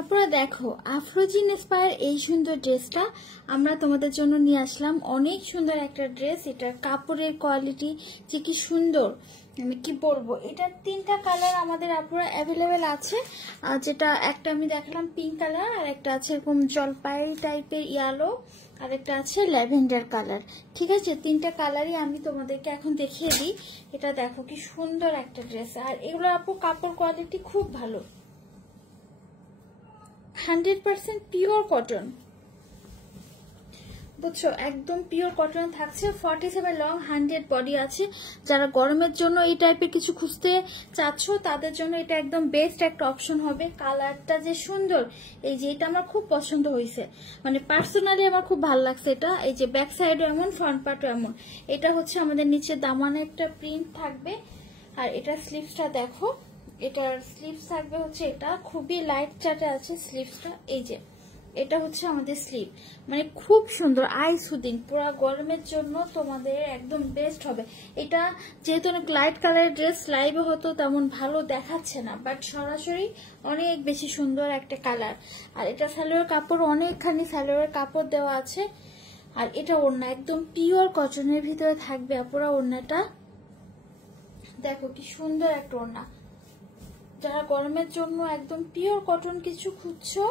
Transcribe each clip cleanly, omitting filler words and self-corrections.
আপনারা দেখো আফরোজিন ইন্সপায়ার এই সুন্দর ড্রেসটা আমরা তোমাদের জন্য নিয়ে আসলাম। অনেক সুন্দর একটা ড্রেস, এটার কাপড়ের কোয়ালিটি যে কি সুন্দর, আমি কি বলবো। এটার তিনটা কালার আমাদের আপুরা অ্যাভেলেবেল আছে, যেটা একটা আমি দেখালাম পিঙ্ক কালার, আর একটা আছে এরকম জলপাই টাইপের ইয়েলো, আর একটা আছে ল্যাভেন্ডার কালার। ঠিক আছে, তিনটা কালারই আমি তোমাদেরকে এখন দেখিয়ে দিই। এটা দেখো কি সুন্দর একটা ড্রেস, আর এগুলো আপু কাপড় কোয়ালিটি খুব ভালো, 100% পিওর কটন, বুঝছো, একদম পিওর কটন থাকছে। 47 লং, 100 বডি আছে। যারা গরমের জন্য এই টাইপের কিছু খুঁজতে চাচ্ছ তাদের জন্য এটা একদম বেস্ট একটা অপশন হবে। কালারটা যে সুন্দর, এই যে এটা আমার খুব পছন্দ হয়েছে, মানে পার্সোনালি আমার খুব ভালো লাগছে এটা। এই যে ব্যাক সাইডও এমন, ফ্রন্ট পার্টও এমন। এটা হচ্ছে আমাদের নিচে দামানে একটা প্রিন্ট থাকবে, আর এটা স্লিভসটা দেখো, এটার স্লিভস থাকবে হচ্ছে এটা খুবই লাইট চাটে আছে স্লিভসটা। এই যে এটা হচ্ছে আমাদের স্লিভ, মানে খুব সুন্দর, আই সুদিং, পুরো গরমের জন্য তোমাদের একদম বেস্ট হবে এটা। যেহেতু অনেক লাইট কালারের ড্রেস, লাইভে হতো তেমন ভালো দেখাচ্ছে না, বাট সরাসরি অনেক বেশি সুন্দর একটা কালার। আর এটা সালোয়ার কাপড়, অনেকখানি সালোয়ার কাপড় দেওয়া আছে। আর এটা ওড়না একদম পিওর কটনের ভিতরে থাকবে আপুরা। ওড়নাটা দেখো কি সুন্দর একটা ওড়না। যারা গরমের জন্য একদম পিওর কটন কিছু খুঁজছো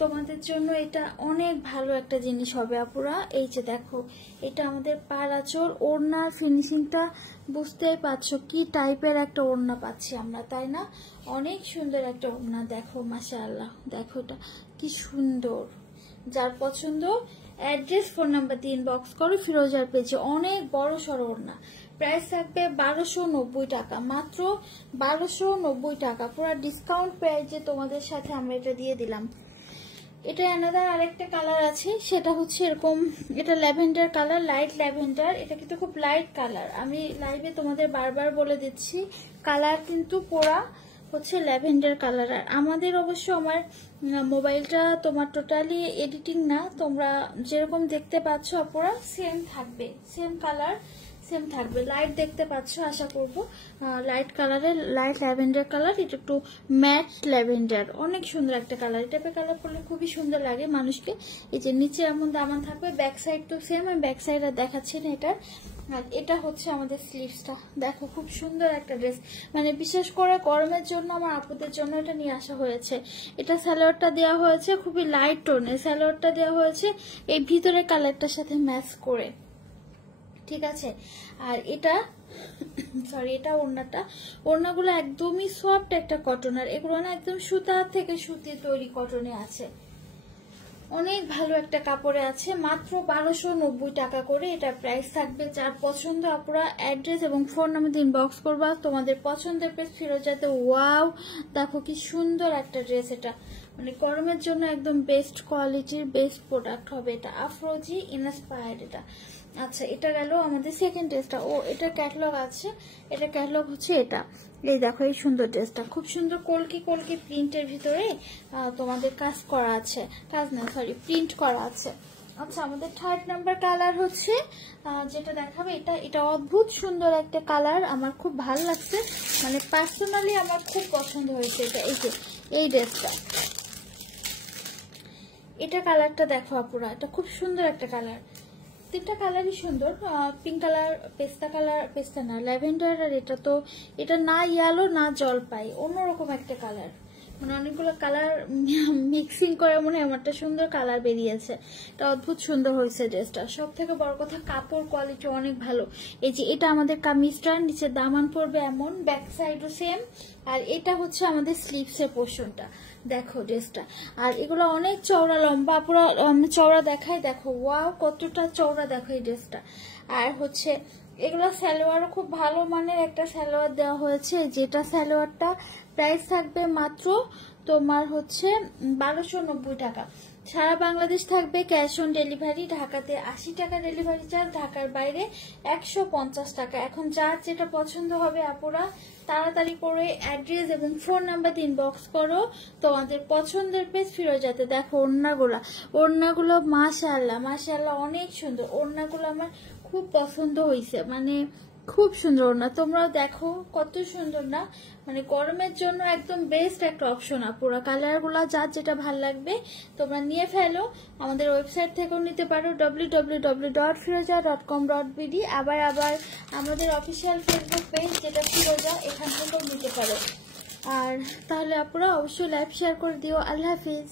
তোমাদের জন্য এটা অনেক ভালো একটা জিনিস হবে আপুরা। এই যে দেখো, এটা আমাদের পার আঁচল, ওড়নার ফিনিশিংটা বুঝতেই পারছো কি টাইপের একটা ওড়না পাচ্ছি আমরা, তাই না? অনেক সুন্দর একটা ওড়না, দেখো মাশাআল্লাহ, দেখো এটা কি সুন্দর। যার পছন্দ অ্যাড্রেস ফোন নাম্বার দিয়ে ইনবক্স করো ফিরোজার পেজে। অনেক বড় সড়ো ওড়না, প্রাইস থাকবে 1290 টাকা, মাত্র 1290 টাকা, পুরো ডিসকাউন্ট প্রাইসে তোমাদের সাথে আমরা এটা দিয়ে দিলাম। এটা আলাদা আরেকটা কালার আছে, সেটা হচ্ছে এরকম, এটা ল্যাভেন্ডার কালার, লাইট ল্যাভেন্ডার। এটা কিন্তু খুব লাইট কালার, আমি লাইভে তোমাদের বারবার বলে দিচ্ছি, কালার কিন্তু পুরা হচ্ছে ল্যাভেন্ডার কালার। আর আমাদের অবশ্য আমার মোবাইলটা তোমার টোটালি এডিটিং না, তোমরা যেরকম দেখতে পাচ্ছ আপুরা সেম থাকবে, সেম কালার সেম থাকবে। লাইট দেখতে পাচ্ছ আশা করব, লাইট কালারের, লাইট ল্যাভেন্ডার কালার, এটা একটু ম্যাট ল্যাভেন্ডার, অনেক সুন্দর একটা কালার। এই টাইপের কালার করলে খুবই সুন্দর লাগে মানুষকে। এই যে নিচে এমন দামান থাকবে, ব্যাক সাইড তো সেম, আমি ব্যাক সাইড আর দেখাচ্ছি না এটার। আর এটা হচ্ছে আমাদের স্লিভসটা, দেখো খুব সুন্দর একটা ড্রেস, মানে বিশেষ করে গরমের জন্য আমার আপুদের জন্য এটা নিয়ে আসা হয়েছে। এটা সালোয়ারটা দেওয়া হয়েছে খুবই লাইট টোনে, সালোয়ারটা দেওয়া হয়েছে এই ভিতরে কালারটার সাথে ম্যাচ করে, ঠিক আছে। আর এটা সরি, এটা ওড়নাটা, ওড়নাগুলো একদমই সফট একটা কটন, আর এগুলো না একদম সুতা থেকে সুতি তৈরি কটনে আছে, অনেক ভালো একটা কাপড়ে আছে। মাত্র 1290 টাকা করে এটা প্রাইস থাকবে। যার পছন্দ আপুরা অ্যাড্রেস এবং ফোন নাম্বার দিয়ে ইনবক্স করবা, তোমাদের পছন্দের ড্রেস ফিরোজাতে। ওয়াও, দেখো কি সুন্দর একটা ড্রেস, এটা মানে গরমের জন্য একদম বেস্ট কোয়ালিটির বেস্ট প্রোডাক্ট হবে এটা, আফরোজি ইন্সপায়ার্ড এটা। আচ্ছা, এটা গেল আমাদের সেকেন্ড ড্রেসটা। ও এটা ক্যাটালগ আছে, এটা ক্যাটালগ হচ্ছে এটা। এই দেখো এই সুন্দর ড্রেসটা, খুব সুন্দর কলকি কলকি প্রিন্টের ভিতরে তোমাদের কাজ করা আছে, কাজ না সরি প্রিন্ট করা আছে। আচ্ছা, আমাদের থার্ড নাম্বার কালার হচ্ছে যেটা দেখাবে, এটা এটা অদ্ভুত সুন্দর একটা কালার, আমার খুব ভালো লাগছে, মানে পার্সোনালি আমার খুব পছন্দ হয়েছে এটা। এই যে এই ড্রেসটা, এটা কালারটা দেখো আপুরা, এটা খুব সুন্দর একটা কালার, তিনটা কালারই সুন্দর, পিঙ্ক কালার, পেস্তা কালার, পেস্তা না ল্যাভেন্ডার, আর এটা তো এটা না ইয়েলো না জলপাই, অন্যরকম একটা কালার, মানে অনেকগুলো কালার মিক্সিং করে মনে হয় একটা সুন্দর কালার বেরিয়েছে। এটা অদ্ভুত সুন্দর হয়েছে ড্রেসটা। সব থেকে বড় কথা কাপড় কোয়ালিটি অনেক ভালো। এই যে এটা আমাদের কামিজটা, নিচে দামান পড়বে এমন, ব্যাক সাইডও সেম, আর এটা হচ্ছে আমাদের স্লিভসের পোর্শনটা, দেখো ড্রেসটা। আর এগুলো অনেক চওড়া লম্বা, পুরো চওড়া দেখায়, দেখো ওয়াও কতটা চওড়া দেখো এই ড্রেসটা। আর হচ্ছে এগুলো সালোয়ারও খুব ভালো মানের একটা সালোয়ার দেওয়া হয়েছে, যেটা সালোয়ারটা প্রাইস থাকবে মাত্র তোমার হচ্ছে 1290 টাকা। সারা বাংলাদেশ থাকবে ক্যাশ অন ডেলিভারি, ঢাকাতে 80 টাকা ডেলিভারি চার্জ, ঢাকার বাইরে 150 টাকা। এখন যার যেটা পছন্দ হবে আপুরা তাড়াতাড়ি করে অ্যাড্রেস এবং ফোন নাম্বার ইনবক্স করো, তোমাদের পছন্দের পেজ ফিরোজাতে। দেখো ওড়নাগুলো, ওড়নাগুলো মাশাআল্লাহ মাশাআল্লাহ অনেক সুন্দর, ওড়নাগুলো আমার খুব পছন্দ হয়েছে, মানে খুব সুন্দর না, তোমরাও দেখো কত সুন্দর না, মানে গরমের জন্য একদম বেস্ট একটা অপশন। পুরো কালারগুলো যার যেটা ভাল লাগবে তোমরা নিয়ে ফেলো। আমাদের ওয়েবসাইট থেকেও নিতে পারো www.firoza.com.bd। আবার আমাদের অফিসিয়াল ফেসবুক পেজ যেটা ফিরোজা, এখান থেকেও নিতে পারো। আর তাহলে আপুরা অবশ্যই লাইভ শেয়ার করে দিও। আল্লাহ হাফিজ।